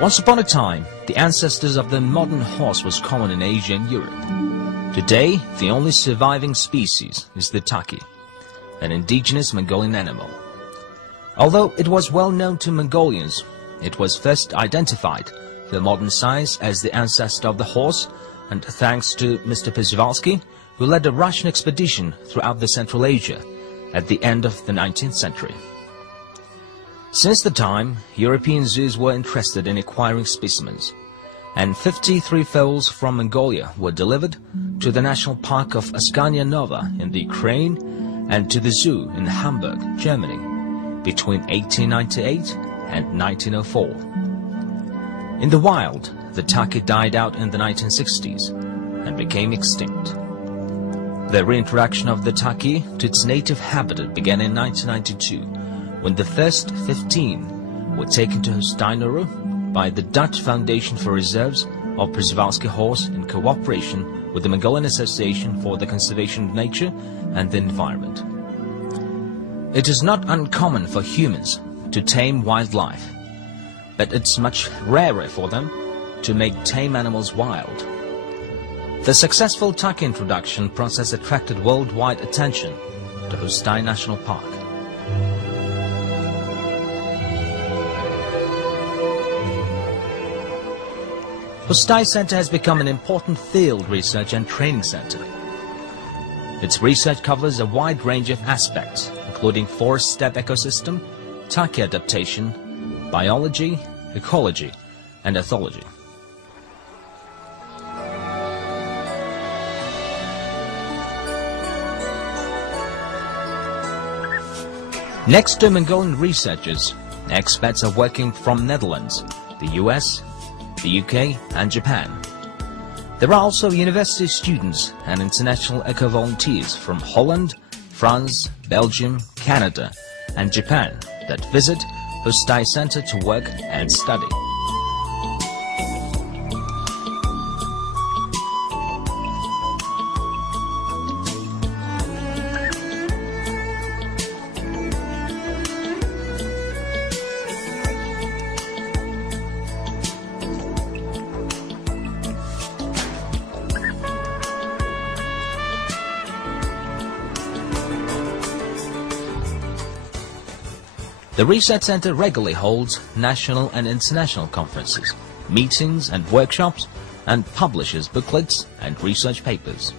Once upon a time, the ancestors of the modern horse was common in Asia and Europe. Today, the only surviving species is the taki, an indigenous Mongolian animal. Although it was well known to Mongolians, it was first identified for modern science as the ancestor of the horse, and thanks to Mr. Przewalski, who led a Russian expedition throughout the Central Asia at the end of the 19th century. Since the time, European zoos were interested in acquiring specimens, and 53 foals from Mongolia were delivered to the National Park of Askania Nova in the Ukraine and to the zoo in Hamburg, Germany, between 1898 and 1904. In the wild, the taki died out in the 1960s and became extinct. The reintroduction of the taki to its native habitat began in 1992, when the first 15 were taken to Hustai by the Dutch Foundation for Reserves of Przewalski Horse in cooperation with the Mongolian Association for the Conservation of Nature and the Environment. It is not uncommon for humans to tame wildlife, but it's much rarer for them to make tame animals wild. The successful taki introduction process attracted worldwide attention to Hustai National Park. Hustai Center has become an important field research and training center. Its research covers a wide range of aspects, including forest steppe ecosystem, taki adaptation, biology, ecology, and ethology. Next to Mongolian researchers, experts are working from Netherlands, the US, the UK, and Japan. There are also university students and international eco-volunteers from Holland, France, Belgium, Canada, and Japan that visit Hustai Center to work and study. The Research Center regularly holds national and international conferences, meetings and workshops, and publishes booklets and research papers.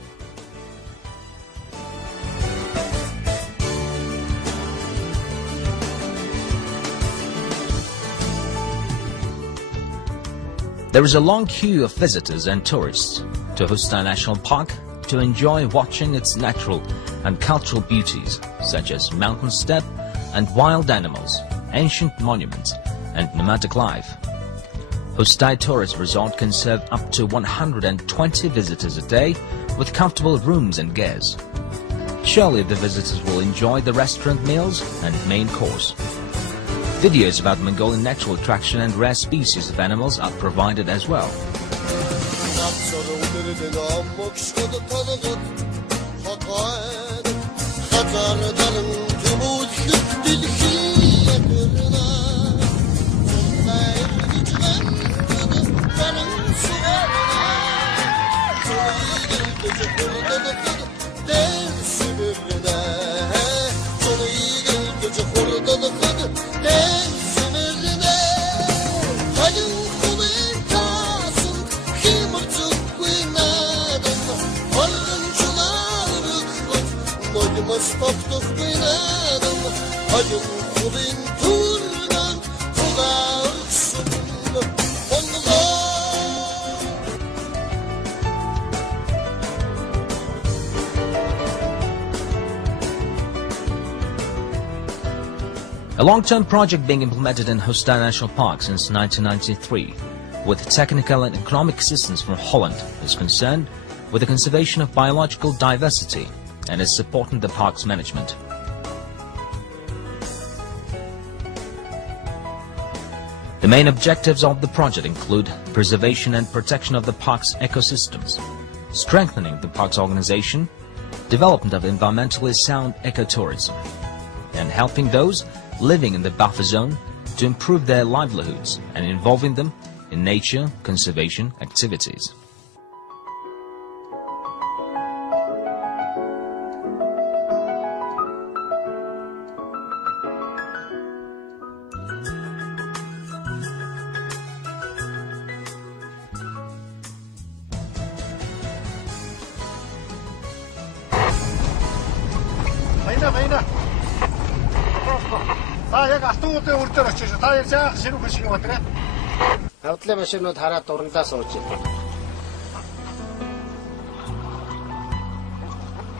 There is a long queue of visitors and tourists to Hustai National Park to enjoy watching its natural and cultural beauties, such as mountain steppe and wild animals, ancient monuments, and nomadic life. Hustai Tourist Resort can serve up to 120 visitors a day with comfortable rooms and gears. Surely the visitors will enjoy the restaurant meals and main course. Videos about Mongolian natural attraction and rare species of animals are provided as well. A long-term project being implemented in Hustai National Park since 1993, with technical and economic assistance from Holland, is concerned with the conservation of biological diversity and is supporting the park's management. The main objectives of the project include preservation and protection of the park's ecosystems, strengthening the park's organization, development of environmentally sound ecotourism, and helping those living in the buffer zone to improve their livelihoods and involving them in nature conservation activities.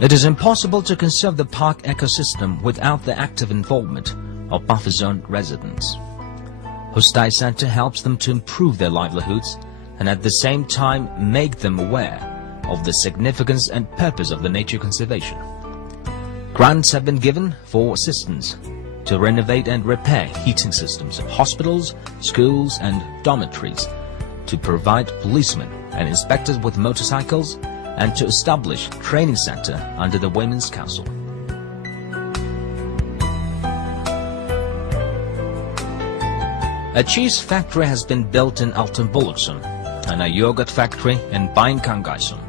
It is impossible to conserve the park ecosystem without the active involvement of buffer zone residents. Hustai Center helps them to improve their livelihoods and at the same time make them aware of the significance and purpose of the nature conservation. Grants have been given for assistance to renovate and repair heating systems in hospitals, schools and dormitories, to provide policemen and inspectors with motorcycles, and to establish training center under the Women's Council. A cheese factory has been built in Altınbuluksum and a yogurt factory in Bayınkangaysum,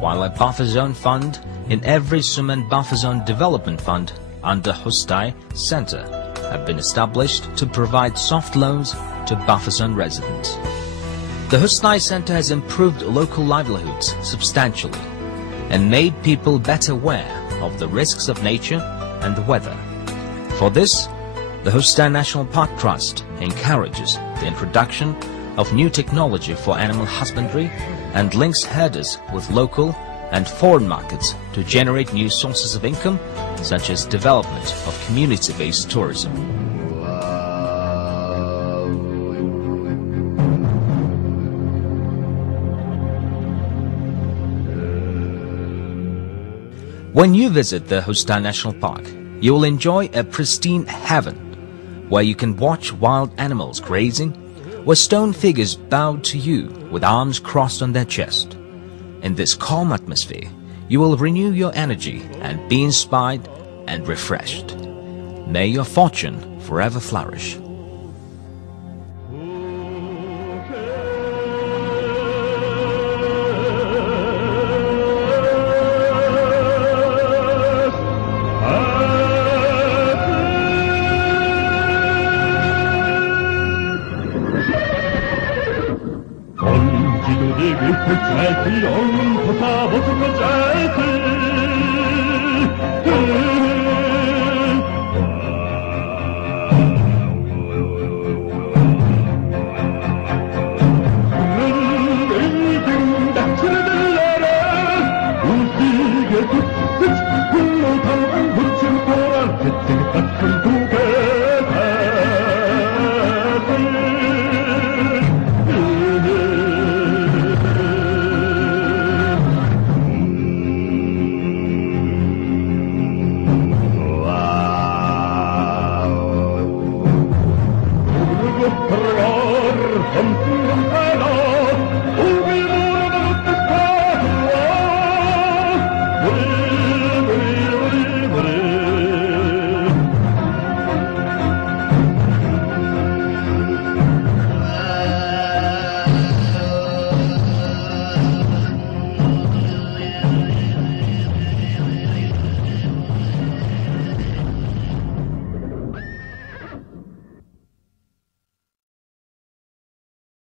while a buffer zone fund in every Sumen Buffer Zone Development Fund under Hustai Center have been established to provide soft loans to buffer zone residents. The Hustai Center has improved local livelihoods substantially and made people better aware of the risks of nature and the weather. For this, the Hustai National Park Trust encourages the introduction of new technology for animal husbandry and links herders with local and foreign markets to generate new sources of income, such as development of community-based tourism. When you visit the Hustai National Park, you will enjoy a pristine heaven, where you can watch wild animals grazing, where stone figures bow to you with arms crossed on their chest. In this calm atmosphere, you will renew your energy and be inspired and refreshed. May your fortune forever flourish. From